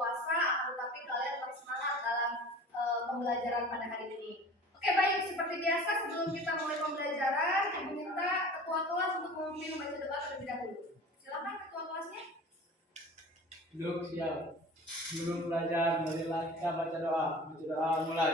berpuasa, akan tetapi kalian tetap semangat dalam pembelajaran pada hari ini. Oke, baik, seperti biasa sebelum kita mulai pembelajaran, Ibu minta ketua kelas untuk memimpin membaca doa terlebih dahulu. Silakan ketua kelasnya. Duduk siap. Sebelum belajar, marilah kita baca doa. Baca doa mulai.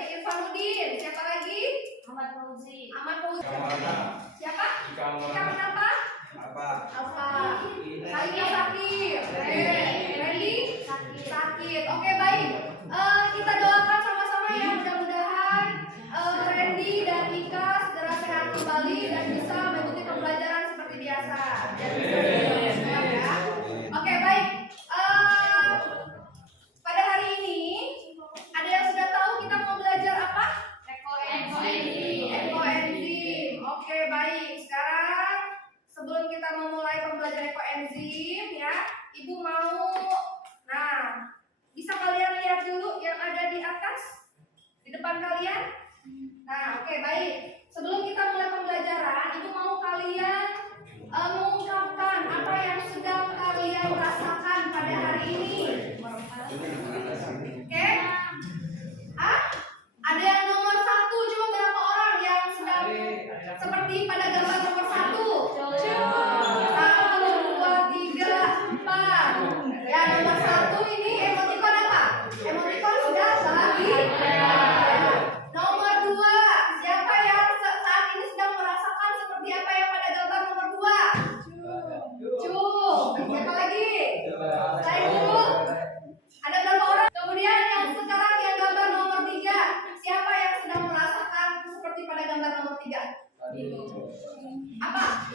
Irfanuddin. Siapa lagi? Ahmad Fauzi. Siapa? Alfa. Saiki Sakir. Randy Sakir. Oke, baik. Kita doakan sama-sama ya, mudah-mudahan Randy dan Ika segera sehat kembali dan bisa mengikuti pembelajaran seperti biasa. Oke, baik. Pada hari ini ada yang sudah tahu kita mau belajar apa? Ekoenzim. Oke, baik. Sekarang sebelum kita memulai pembelajaran ekoenzim ya, Ibu mau, bisa kalian lihat dulu yang ada di atas di depan kalian. Oke, baik. Sebelum kita mulai pembelajaran, Ibu mau kalian mengungkapkan apa yang sedang kalian rasakan pada hari ini. Oke? Ada yang nomor 1, cuma berapa orang yang sedang seperti pada gambar nomor 1? 1, 2, 3, 4. Ya, nomor 1 ini emoticon apa? Emoticon sudah bahagia. Nomor 2, siapa yang saat ini sedang merasakan seperti apa yang pada gambar nomor 2? Cum. Siapa lagi? Saya dulu. Ada berapa orang? Kemudian yang sekarang yang gambar nomor 3, siapa yang sedang merasakan seperti pada gambar nomor 3? Apa?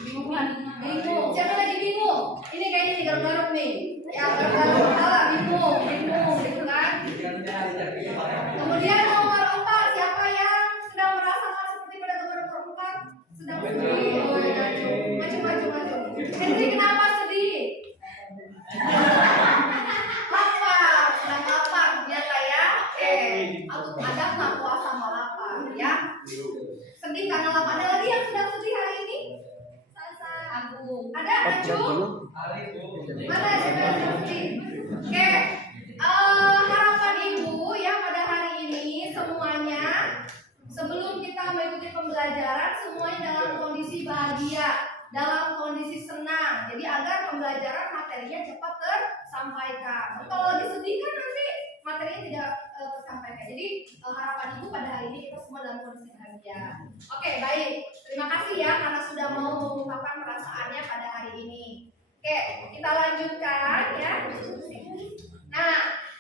Bingung. Siapa lagi bingung? Ini kayaknya garuk-garuk nih. Ya, garuk-garuk kepala, bingung gitu kan? Kemudian nomor 4, siapa yang sedang merasakan seperti pada gambar nomor 4? Sedang sedih. Maju. Henry, kenapa sedih? Lapar, ternyata ya. Aku ada nggak puasa sama lapar ya? Sedih karena lapar. Ada lagi yang sedang sedih hari ini? Aku. Ada Acu? Mana siapa yang sedang sedih? Oke. Harapan Ibu ya pada hari ini semuanya sebelum kita mengikuti pembelajaran semuanya dalam kondisi bahagia, dalam kondisi senang. Jadi agar pembelajaran materinya cepat tersampaikan. Kalau lagi sedih kan nanti materinya tidak tersampaikan. Jadi harapan Ibu pada hari ini kita semua dalam kondisi bahagia. Oke, baik. Terima kasih ya karena sudah mau mengungkapkan perasaannya pada hari ini. Oke, kita lanjutkan ya. Nah,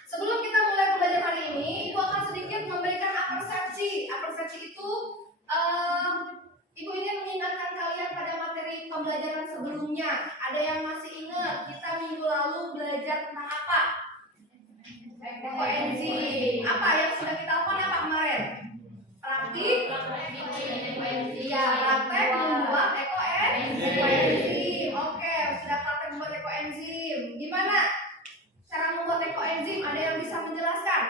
sebelum kita mulai pembelajaran hari ini, Ibu akan sedikit memberikan persepsi. Persepsi itu Ibu ingin mengingatkan kalian pada materi pembelajaran sebelumnya. Ada yang masih ingat kita minggu lalu belajar tentang apa? Ekoenzim. Apa yang sudah kita lakukan apa kemarin? Praktik. Iya, praktek membuat ekoenzim. Oke, sudah praktek membuat ekoenzim. Gimana cara membuat ekoenzim? Ada yang bisa menjelaskan?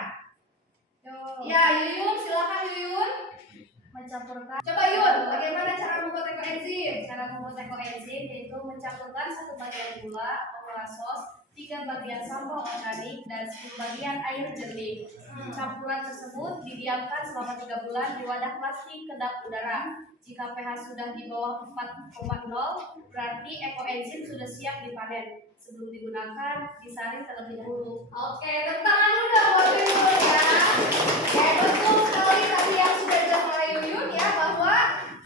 Ya, Yuyun, silakan Yuyun. Mencampurkan. Coba Yun, bagaimana cara membuat ekoenzim? Cara membuat ekoenzim yaitu mencampurkan 1 bagian gula, sos, 3 bagian sampah organik, dan 10 bagian air jernih. Campuran tersebut didiamkan selama 3 bulan di wadah plastik kedap udara. Jika pH sudah di bawah 4,0, berarti ekoenzim sudah siap dipanen. Sebelum digunakan, disaring terlebih dahulu. Oke, tepuk tangan dulu dong buat Yuyun ya. Betul sekali tadi yang sudah dijelaskan oleh Yuyun ya, bahwa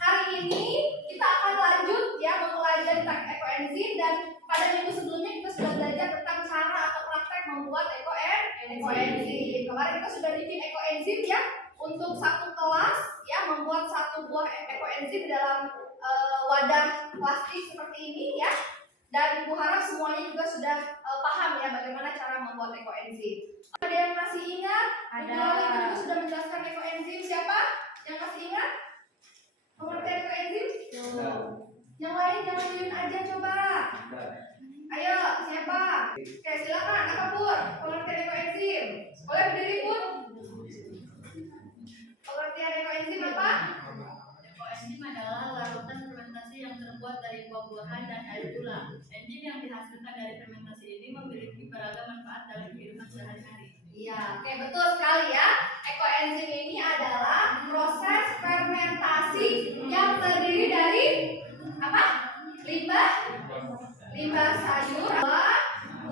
hari ini kita akan lanjut ya mempelajari teknik ekoenzim, dan pada minggu sebelumnya kita sudah belajar tentang cara atau praktek membuat ekoenzim. Kemarin kita sudah bikin ekoenzim ya untuk satu kelas ya, membuat satu buah ekoenzim dalam wadah plastik seperti ini ya. Dan Ibu harap semuanya juga sudah paham ya bagaimana cara membuat ekoenzim. Ada yang masih ingat? Ada. Ibu Lali juga sudah menjelaskan ekoenzim. Siapa yang masih ingat? Pengertian ekoenzim? Yang lain jangan diem aja coba. Ayo, siapa? Oke, silakan. Apa Pur? Pengertian ekoenzim. Boleh berdiri Pur? Pengertian ekoenzim apa? Ekoenzim adalah larutan fermentasi yang terbuat dari buah-buahan dan air gula. Enzim yang dihasilkan dari fermentasi ini memiliki beragam manfaat dalam kehidupan sehari-hari. Iya, oke, betul sekali ya. Ekoenzim ini adalah proses fermentasi yang terdiri dari apa? Limbah sayur,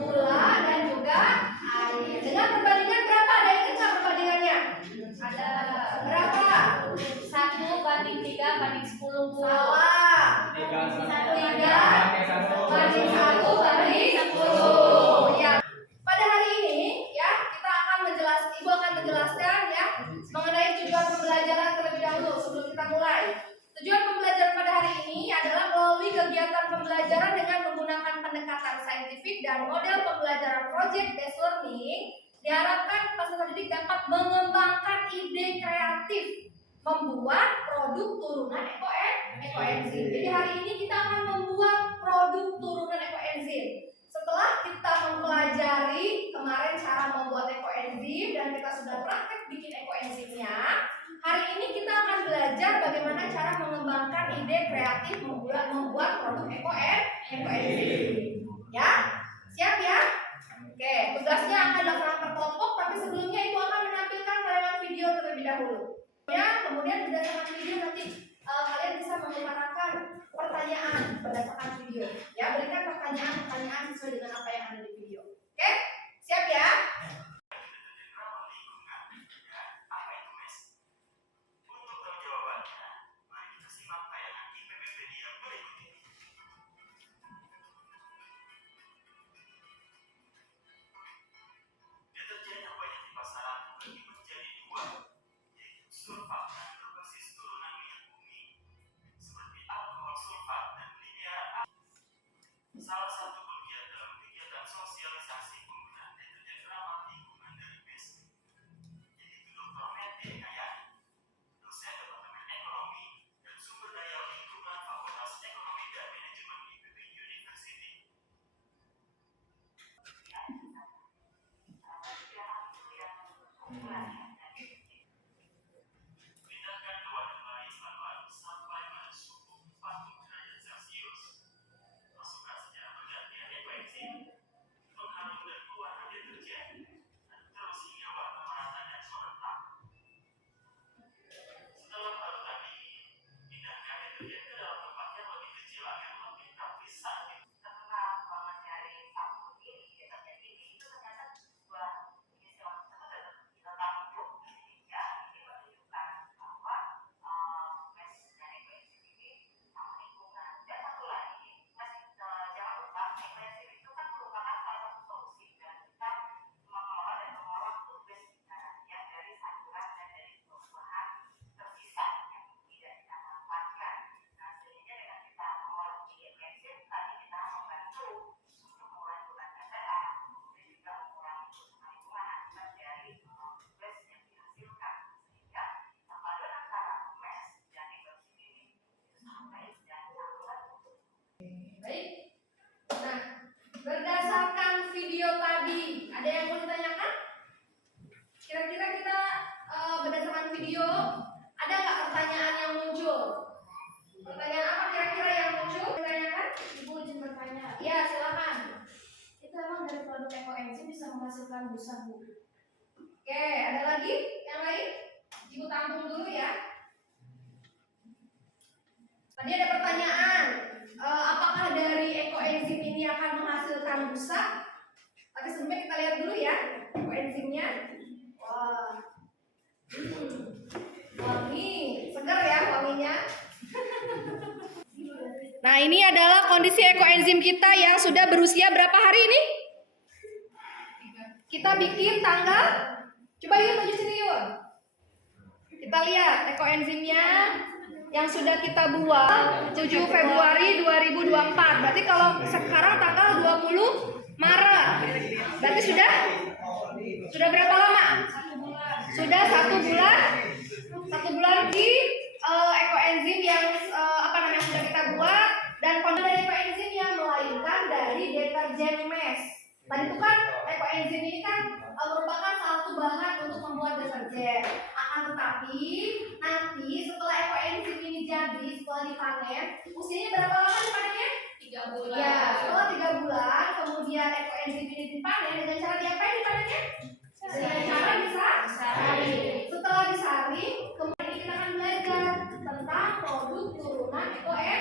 gula, dan juga air. Dengan perbandingan berapa? Ada yang ingat nggak perbandingannya? Ada berapa? 1:3:10. Salah. 3:1:10. Ya. Pada hari ini ya kita akan Ibu akan menjelaskan ya mengenai tujuan pembelajaran terlebih dahulu sebelum kita mulai. Tujuan pembelajaran pada hari ini adalah melalui kegiatan pembelajaran dengan menggunakan pendekatan saintifik dan model pembelajaran project based learning, diharapkan peserta didik dapat mengembangkan ide kreatif membuat produk turunan ekoenzim. Jadi hari ini kita akan membuat produk turunan ekoenzim. Setelah kita mempelajari kemarin cara membuat ekoenzim dan kita sudah praktek bikin ekoenzimnya, hari ini kita akan belajar bagaimana cara mengembangkan ide kreatif membuat produk ekoenzim. Ya, siap ya? Oke, tugasnya akan dilaksanakan per kelompok, tapi sebelumnya Ibu akan menampilkan tayangan video terlebih dahulu. Ya, kemudian berdasarkan video nanti kalian bisa mengutarakan pertanyaan berdasarkan video. Ya, berikan pertanyaan sesuai dengan apa yang ada di video. Oke, siap ya? Salah satu bagian dalam kegiatan sosialisasi penggunaan deterjen ramah lingkungan dari BEST. Yaitu Dr. Meti Kayani, dosen Departemen Ekonomi dan Sumber Daya Lingkungan Fakultas Ekonomi dan Manajemen IPB University. Pindahkan ke wadah lain pelan-pelan sampai pada suhu 40 derajat Celcius. Masukkan secara bergantian ekoenzim, mengharum dan keluarkan deterjen, dan terus hingga warna merata dan serentak. Setelah parutan dingin, pindahkan deterjen ke dalam tempat yang lebih kecil agar lebih praktis saat itu. Setelah mempelajari sabun ini, deterjen ini itu ternyata buat istilah tersebut tentang hidup ya, ini menunjukkan bahwa mes dari ekoenzim ini sama lingkungan. Dan satu lagi, jangan lupa ekoenzim itu kan merupakan salah satu solusi dan kita mengelola dan mengolah food waste yang dari sayuran dan dari buah-buahan tersisa yang tidak kita manfaatkan. Nah, sehingga dengan kita mengolah ekoenzim tadi kita membantu untuk mengurangi beban kendaraan dan juga mengurangi kerusakan lingkungan akibat dari food waste yang dihasilkan, sehingga perpaduan antara mes dan ekoenzim ini itu sangat baik dan sangat membantu. Baik. Nah, berdasarkan video tadi, ada yang mau ditanyakan? Kira-kira kita berdasarkan video, ada nggak pertanyaan yang muncul? Pertanyaan apa kira-kira yang muncul? Ditanyakan? Ibu izin bertanya. Ya, silakan. Itu emang dari produk ekoenzim bisa menghasilkan busa, Bu? Oke, ada lagi? Yang lain? Ibu tampung dulu ya. Tadi ada pertanyaan, apakah dari ekoenzim ini akan menghasilkan busa? Tapi sebelumnya kita lihat dulu ya ekoenzimnya. Wah, wangi, segar ya wanginya. Nah, ini adalah kondisi ekoenzim kita yang sudah berusia berapa hari ini? Kita bikin tanggal, coba yuk maju sini yuk. Kita lihat ekoenzimnya yang sudah kita buat 7 Februari 2024. Berarti kalau sekarang tanggal 20 Maret. Berarti sudah berapa lama? Sudah 1 bulan. 1 bulan di ekoenzim yang sudah kita buat, dan kondisi dari ekoenzim yang melainkan dari deterjen mesh. Tadi itu kan ekoenzim ini kan merupakan salah satu bahan untuk membuat deterjen. Akan tetapi nanti setelah ekoenzim ini jadi, setelah dipanen, usianya berapa lama dipanennya? 3 bulan. Ya, setelah 3 bulan kemudian ekoenzim ini dipanen. Dengan cara diapain dipanennya? Dengan cara disaring. Setelah disaring, kemudian kita akan belajar tentang produk turunan ekoenzim.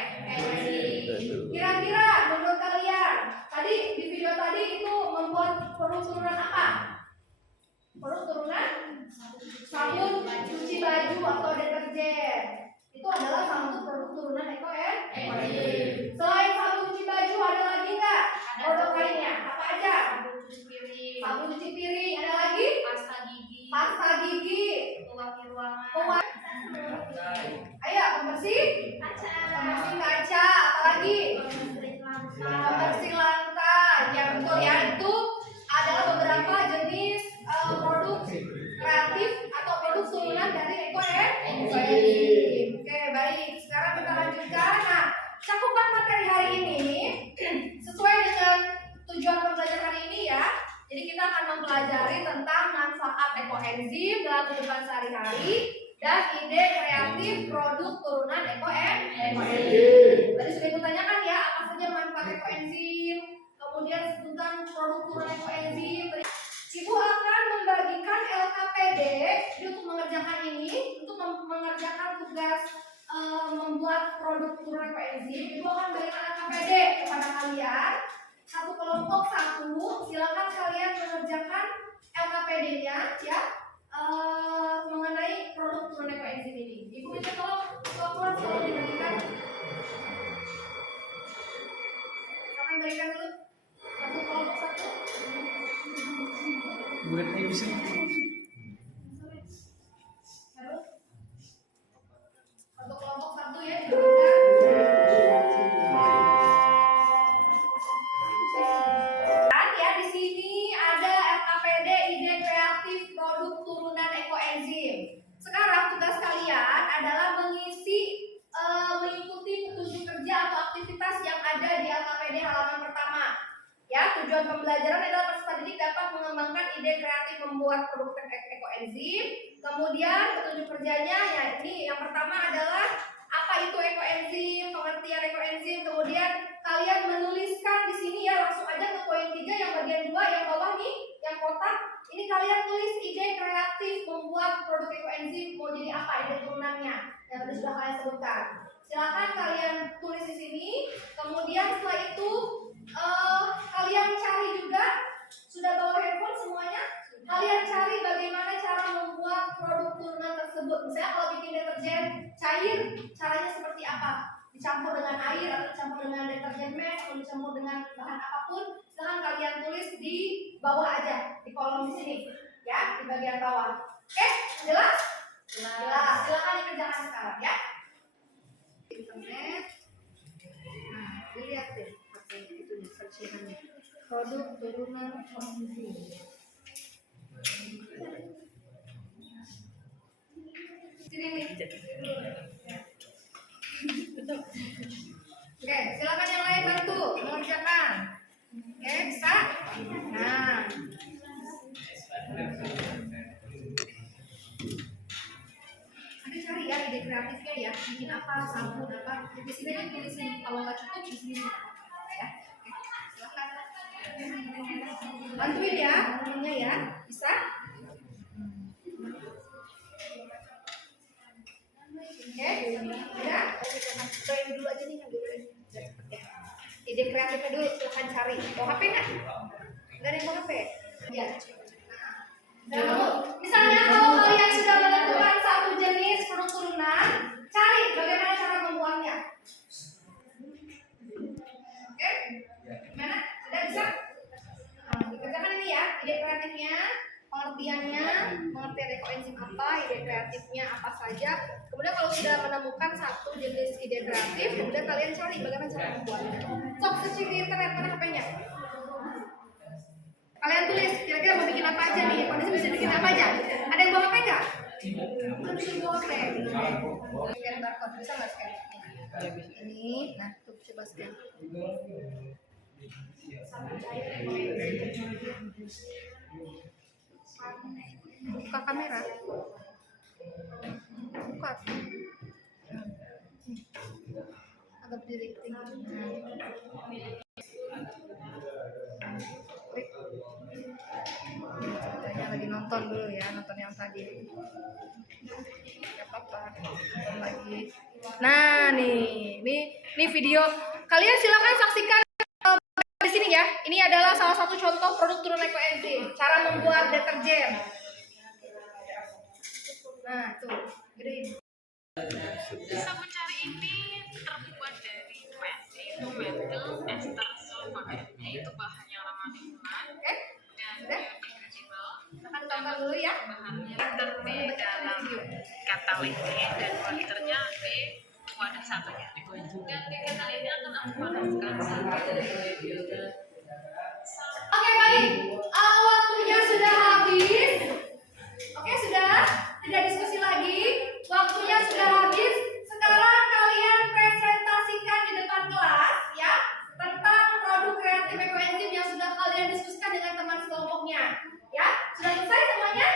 Kira-kira menurut kalian, tadi di video tadi itu membuat produk turunan apa? Produk turunan sabun cuci baju atau deterjen. Itu adalah salah satu produk turunan ekoenzim. Selain sabun cuci baju ada lagi nggak produk lainnya? Apa aja? Sabun cuci piring, Sabun cuci piring, ada lagi? Pasta gigi, pewangi ruangan, ayo pembersih kaca, apalagi pembersih lantai. Ya betul ya, itu adalah beberapa jenis produk kreatif atau produk turunan dari ekoenzim. Oke, baik. Sekarang kita lanjutkan. Nah, cakupan materi hari ini sesuai dengan tujuan pembelajaran hari ini ya. Jadi kita akan mempelajari tentang manfaat ekoenzim dalam kehidupan sehari-hari dan ide kreatif produk turunan ekoenzim. Tadi sudah ditanyakan ya, apa saja manfaat ekoenzim, kemudian tentang produk turunan ekoenzim. Ibu akan membagikan LKPD untuk mengerjakan ini, untuk mengerjakan tugas membuat produk turunan ekoenzim. Ibu akan memberikan LKPD kepada kalian. Satu kelompok satu, silakan kalian mengerjakan LKPD-nya ya mengenai produk turunan ekoenzim ini. Ibu minta tolong kelas kalau diberikan. Silakan berikan dulu satu kelompok satu. Muridnya bisa. Satu kelompok satu ya. Ya, di sini ada LKPD ide kreatif produk turunan ekoenzim. Sekarang tugas kalian adalah mengikuti petunjuk kerja atau aktivitas yang ada di LKPD halaman pertama. Ya, tujuan pembelajaran adalah peserta didik dapat mengembangkan ide kreatif membuat produk ekoenzim. Kemudian petunjuk kerjanya ya ini yang pertama adalah apa itu ekoenzim, pengertian ekoenzim. Kemudian kalian menuliskan di sini ya, langsung aja ke poin 3 yang bagian 2 yang bawah nih, yang kotak. Ini kalian tulis ide kreatif membuat produk ekoenzim mau jadi apa ide turunannya yang tadi sudah kalian sebutkan. Silakan kalian tulis di sini. Kemudian setelah itu kalian cari juga, sudah bawa handphone semuanya? Kalian cari bagaimana cara membuat produk turunan tersebut. Misalnya kalau bikin deterjen cair, caranya seperti apa? Dicampur dengan air atau dicampur dengan deterjen mesh atau dicampur dengan bahan apapun, silahkan kalian tulis di bawah aja, di kolom di sini, ya, di bagian bawah. Oke, jelas? Jelas. Silahkan dikerjakan sekarang ya. Internet. Nah, dilihat deh, pakai itu nih searchingannya. Produk turunan ekoenzim. Sini nih. Oke, silakan yang lain bantu mengerjakan. Oke, bisa? Nah. Ada cari ya ide kreatifnya ya, bikin apa, sabun apa. Di sini aja tulisin, kalau nggak cukup di sini ya. Oke, silakan. Bantuin ya, temennya ya, bisa? Oke, ya. Cobain dulu aja nih yang dulu. Ide kreatifnya dulu, silahkan cari. Bawa HP nggak? Nggak ada yang bawa HP? Ya. Misalnya kalau kalian sudah menemukan satu jenis produk turunan, cari bagaimana cara membuatnya. pengertiannya, pengertian ekoenzim apa, ide kreatifnya apa saja. Kemudian kalau sudah menemukan satu jenis ide kreatif, kemudian kalian cari bagaimana cara membuatnya. Sok searching di internet, mana HP-nya? Kalian tulis kira-kira mau bikin apa aja nih? Kondisi bisa bikin apa aja? Ada yang bawa HP nggak? Belum bisa bawa HP. Scan barcode bisa nggak scan? Ini, nah tuh coba scan. Buka kamera. Buka. Agak berdiri tinggi. Ceritanya lagi nonton dulu ya, nonton yang tadi. Gak apa-apa, nonton lagi. Nah ini video. Kalian silakan saksikan di sini ya. Ini adalah salah satu contoh produk turun ekoenzim. Cara membuat deterjen. Nah tuh, gedein. Sabun cari ini terbuat dari PET, yaitu methyl ester sulfate, yaitu bahan yang ramah lingkungan Oke, dan sudah. biodegradable. Akan tonton dulu ya. Bahannya liter B dalam kata liki dan 2 liternya B wadah satunya. Dan di kata ini akan aku panaskan sampai Oke baik, waktunya sudah habis. Oke sudah, tidak diskusi lagi. Waktunya sudah habis. Sekarang kalian presentasikan di depan kelas ya tentang produk kreatif ekoenzim yang sudah kalian diskusikan dengan teman sekelompoknya. Ya, sudah selesai semuanya?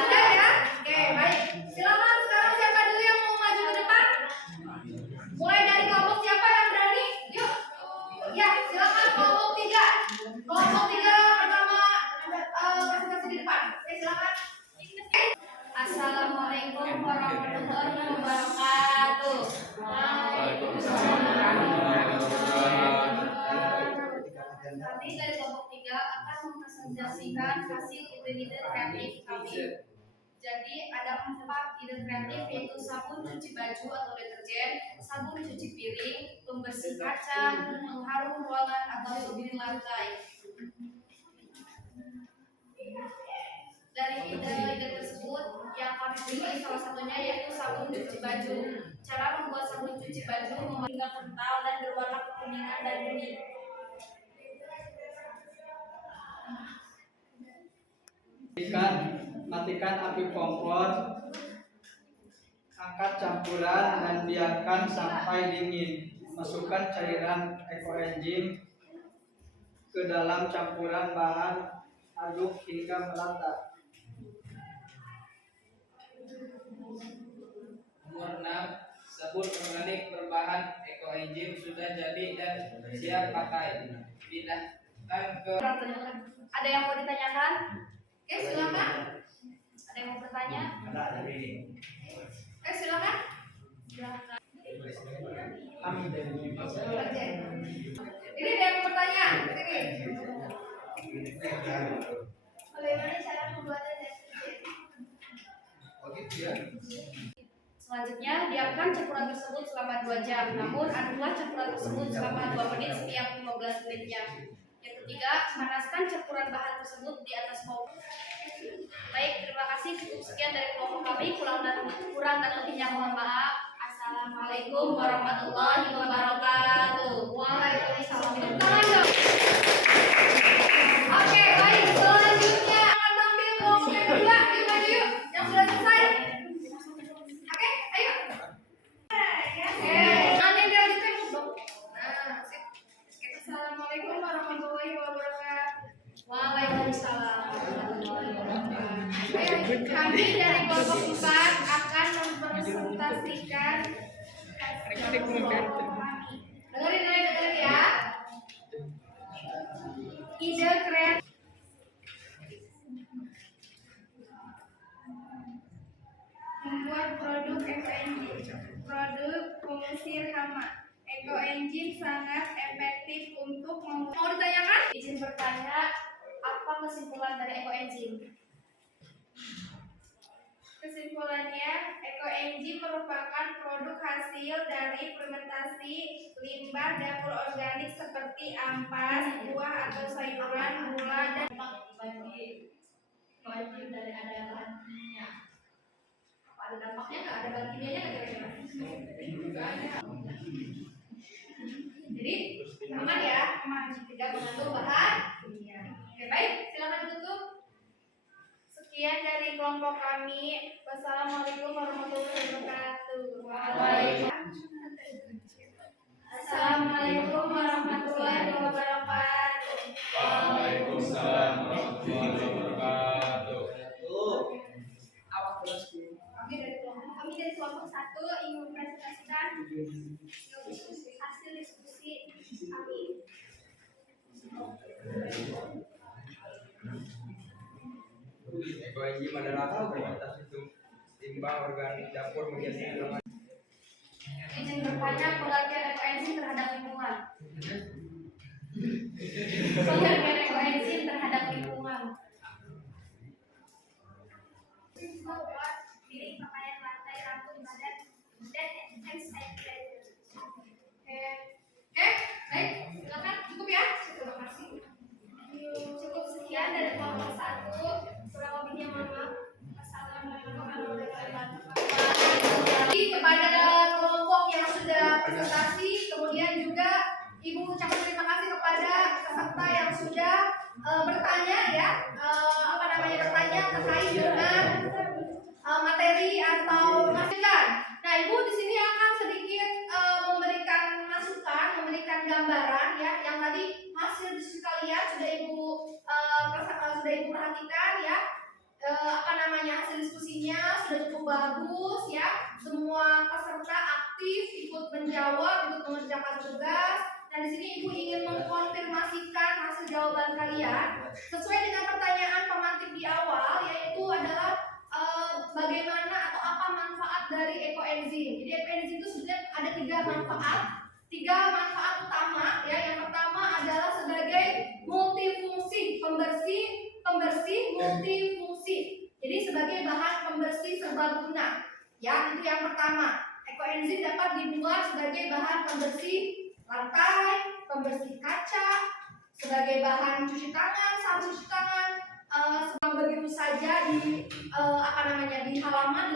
Sudah ya? Oke baik. Silakan sekarang siapa dulu yang mau maju ke depan? Mulai dari kelompok siapa yang berani? Yuk. Ya, silakan kelompok 3. Kelompok 3 pertama presentasi di depan. Silakan. Assalamualaikum warahmatullahi wabarakatuh. Kami dari kelompok 3 akan mempresentasikan hasil ide-ide kreatif kami. Jadi ada 4 ide kreatif, yaitu sabun cuci baju atau deterjen, sabun cuci piring, pembersih kaca, pengharum ruangan atau pemberi lantai. Dari ide-ide tersebut yang kami pilih salah satunya yaitu sabun cuci baju. Cara membuat sabun cuci baju hingga kental dan berwarna kekuningan dan kuning. Matikan api kompor, angkat campuran dan biarkan sampai dingin. Masukkan cairan ekoenzim ke dalam campuran bahan, aduk hingga merata. Nomor 6, sabun organik berbahan ekoenzim sudah jadi dan siap pakai. Pindahkan ke Ada yang mau ditanyakan? Oke, silakan. Ada yang mau bertanya? Oke, silakan. Ini ada yang bertanya. Sini. Bagaimana cara membuatnya deterjen? Selanjutnya, diamkan campuran tersebut selama 2 jam. Namun, aduklah campuran tersebut selama 2 menit setiap 15 menitnya. Yang ketiga, panaskan campuran bahan tersebut di atas kompor. Baik, terima kasih. Cukup sekian dari kelompok kami. Kurang dan lebihnya mohon maaf. Assalamualaikum warahmatullahi wabarakatuh. Waalaikumsalam. Tangan dong. Oke, baik. Selanjutnya akan tampil kelompok yang kedua. Yuk maju yuk. Yang sudah selesai. Oke, ayo. Oke, nanti dilanjutin dong. Nah, sip. Assalamualaikum warahmatullahi wabarakatuh. Waalaikumsalam warahmatullahi wabarakatuh. Kami dari kelompok 4 akan mempresentasikan dengerin ya. Ide kreatif membuat produk ekoenzim. Produk pengusir hama. Ekoenzim sangat efektif untuk mau ditanyakan? Izin bertanya, apa kesimpulan dari ekoenzim? Kesimpulannya, ekoenzim merupakan produk hasil dari fermentasi limbah dapur organik seperti ampas, buah atau sayuran, gula, dan ekoenzim dari adanya bahan kimia. Ada dampaknya nggak? Ada bahan kimianya nggak kira-kira? Jadi aman ya, tidak mengandung bahan kimia. Oke baik, silakan ditutup. Sekian dari kelompok kami. Wassalamualaikum warahmatullahi wabarakatuh. Assalamualaikum warahmatullahi wabarakatuh. Waalaikumsalam warahmatullahi wabarakatuh. Kami dari kelompok 1 ingin mempresentasikan hasil diskusi kami. Ekoenzim adalah fermentasi timbang organik dapur menjadi tanaman. Izin bertanya pengertian ekoenzim terhadap lingkungan. Pengertian ekoenzim terhadap lingkungan. Membuat diri pakaian lantai rambut badan dan enhance air pressure. Oke, baik, silakan cukup ya. Terima kasih. Cukup sekian dari kelompok 1. Kurang lebihnya mohon maaf. Assalamualaikum warahmatullahi wabarakatuh. Kepada kelompok yang sudah presentasi, kemudian juga Ibu ucapkan terima kasih kepada peserta yang sudah bertanya ya, bertanya terkait dengan materi atau masukan. Nah, Ibu di sini akan sedikit memberikan masukan, memberikan gambaran ya, yang tadi hasil diskusi kalian sudah Ibu perhatikan ya. Hasil diskusinya sudah cukup bagus ya. Semua peserta aktif ikut menjawab, ikut mengerjakan tugas. Dan di sini Ibu ingin mengkonfirmasikan hasil jawaban kalian sesuai dengan pertanyaan pemantik di awal, yaitu adalah bagaimana atau apa manfaat dari ekoenzim. Jadi ekoenzim itu sebenarnya ada 3 manfaat utama ya. Yang pertama adalah sebagai multifungsi, pembersih multifungsi. Jadi sebagai bahan pembersih serbaguna. Ya, itu yang pertama. Ekoenzim dapat dibuat sebagai bahan pembersih lantai, pembersih kaca, sebagai bahan cuci tangan, sabun cuci tangan, begitu saja di di halaman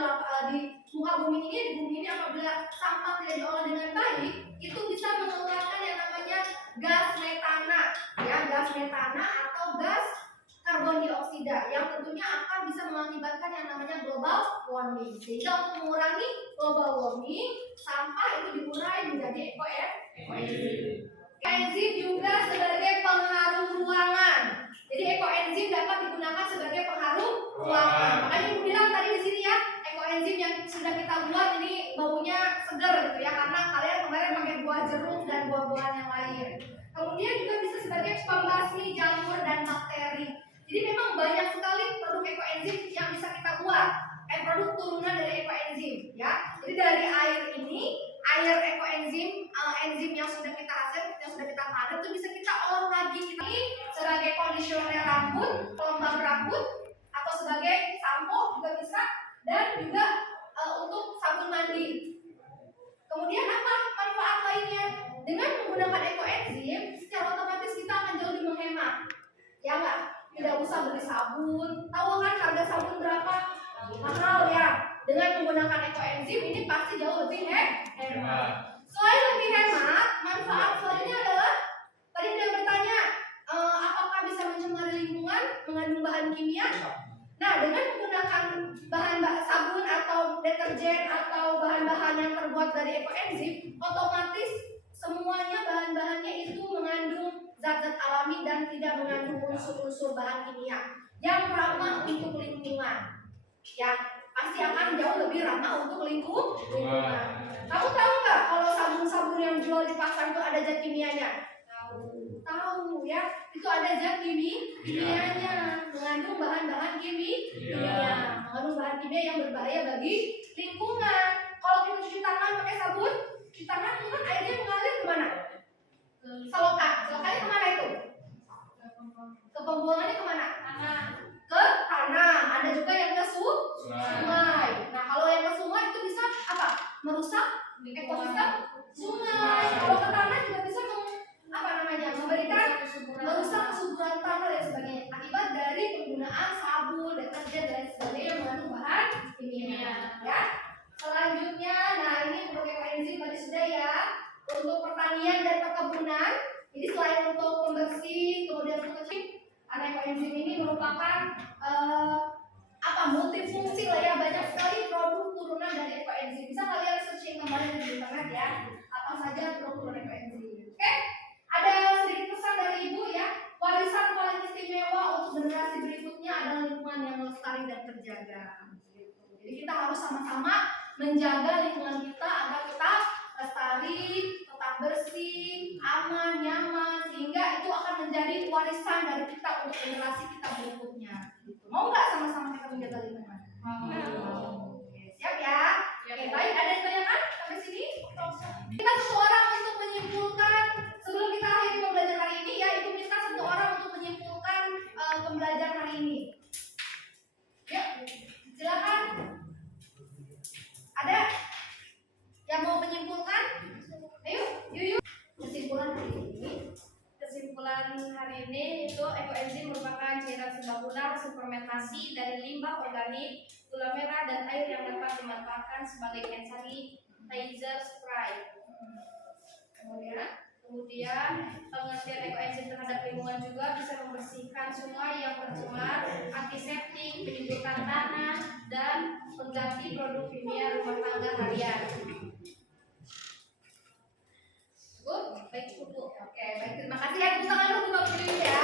di muka bumi ini apabila sampah tidak diolah dengan baik, itu bisa mengeluarkan yang namanya gas metana, ya, gas metana atau gas karbon dioksida yang tentunya akan bisa mengakibatkan yang namanya global warming. Sehingga untuk mengurangi global warming, sampah itu diurai menjadi ekoenzim. Ekoenzim juga sebagai pengharum ruangan. Jadi ekoenzim dapat digunakan sebagai pengharum ruangan. Makanya Ibu bilang tadi di sini ya, ekoenzim yang sudah kita buat ini baunya segar gitu ya, karena kalian kemarin pakai buah jeruk dan buah-buahan yang lain. Kemudian juga bisa sebagai pembasmi jamur dan bakteri. Jadi memang banyak sekali produk ekoenzim yang bisa kita buat. Produk turunan dari ekoenzim ya. Jadi dari air ini, air ekoenzim, enzim yang sudah kita hasil, yang sudah kita panen itu bisa kita olah lagi sebagai kondisioner rambut, pelembab rambut, atau sebagai sampo juga bisa, dan juga untuk sabun mandi. Kemudian apa manfaat lainnya? Dengan menggunakan ekoenzim, secara otomatis kita akan jauh lebih menghemat. Ya enggak? Tidak usah beli sabun. Tahu kan harga sabun berapa? Mahal ya. Dengan menggunakan ekoenzim ini pasti jauh lebih hemat. Selain lebih hemat, manfaat selanjutnya adalah tadi dia bertanya apakah bisa mencemari lingkungan mengandung bahan kimia? Nah, dengan menggunakan bahan sabun atau deterjen atau bahan-bahan yang terbuat dari ekoenzim, otomatis semuanya bahan-bahannya itu mengandung zat-zat alami dan tidak mengandung unsur-unsur bahan kimia yang ramah untuk lingkungan. Ya, pasti akan jauh lebih ramah untuk lingkungan. Kamu tahu nggak kalau sabun-sabun yang jual di pasar itu ada zat kimianya? Tahu ya, itu ada zat kimianya, mengandung bahan-bahan kimia, mengandung bahan kimia yang berbahaya bagi lingkungan. Kalau kita cuci tangan pakai sabun, cuci tangan itu kan airnya mengalir kemana? Selokannya kemana itu? Ke pembuangannya kemana? Ke tanah. Ada juga yang ke sungai. Nah, kalau yang ke sungai itu bisa apa? Merusak ekosistem sungai. Kalau ke tanah juga bisa memberikan merusak kesuburan tanah dan sebagainya akibat dari penggunaan sabun, bersih, kemudian untuk kecil. Karena ekoenzim ini merupakan multifungsi lah ya, banyak sekali produk turunan dari ekoenzim. Bisa kalian searching kembali di internet ya, apa saja produk turunan ekoenzim. Oke, ada sedikit pesan dari Ibu ya. Warisan paling istimewa untuk generasi berikutnya adalah lingkungan yang lestari dan terjaga. Gitu. Jadi kita harus sama-sama menjaga lingkungan kita agar tetap lestari, tetap bersih, aman, nyaman, sehingga itu akan menjadi warisan dari kita untuk generasi kita berikutnya. Gitu. Mau nggak sama-sama kita menjaga lingkungan? Oke, siap ya? Oke, baik. Ada yang tanyakan sampai sini? Kita satu orang untuk menyimpulkan sebelum kita akhiri pembelajaran hari ini ya, Ibu minta satu orang untuk menyimpulkan pembelajaran hari ini. Ya, silakan. Ada yang mau menyimpulkan? Ayo, yuk. Kesimpulan hari ini itu ekoenzim merupakan cairan serbaguna hasil fermentasi dari limbah organik, gula merah dan air yang dapat dimanfaatkan sebagai hand sanitizer spray. Kemudian pengertian ekoenzim terhadap lingkungan juga bisa membersihkan sungai yang tercemar, antiseptik, penyembuhan tanah, dan pengganti produk kimia rumah tangga harian. Baik, cukup. Oke, baik, terima kasih ya. Tepuk tangan dulu dulu ya.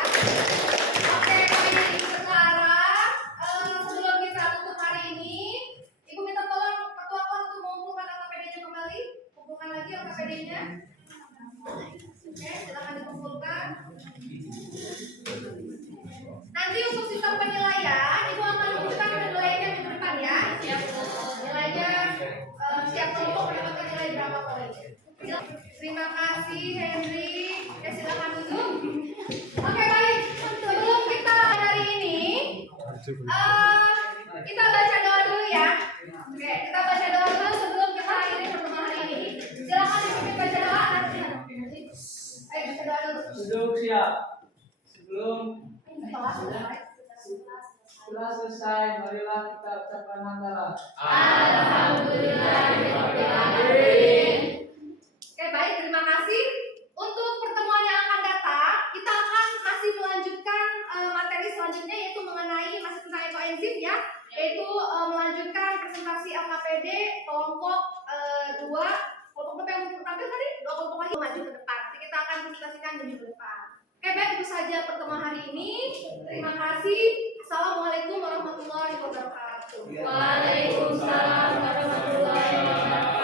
Oke, sekarang sebelum kita tutup hari ini, Ibu minta tolong ketua kelas untuk mengumpulkan LKPD-nya kembali. Kumpulkan lagi LKPD-nya. Oke, silakan dikumpulkan. Nanti untuk sistem penilaian, Ibu akan menunjukkan penilaiannya minggu depan ya. Siap. Nilainya siap kelompok mendapatkan nilai berapa poin. Terima kasih Henry. Silakan duduk. Oke, baik. Sebelum kita hari ini, kita baca doa dulu ya. Oke, kita baca doa dulu sebelum kita akhiri pertemuan hari ini. Silakan dipimpin baca doa. Ayo baca doa dulu. Duduk siap. Sebelum setelah selesai, marilah kita ucapkan hamdalah. Alhamdulillahirobbilalamin. Oke, baik, terima kasih. Untuk pertemuan yang akan datang, kita akan masih melanjutkan materi selanjutnya, yaitu mengenai masih tentang ekoenzim ya, yaitu melanjutkan presentasi LKPD kelompok 2. Kelompok yang tampil tadi 2 kelompok lagi maju ke depan. Nanti kita akan presentasikan di minggu depan. Oke, baik, itu saja pertemuan hari ini. Terima kasih. Assalamualaikum warahmatullahi wabarakatuh. Waalaikumsalam warahmatullahi wabarakatuh.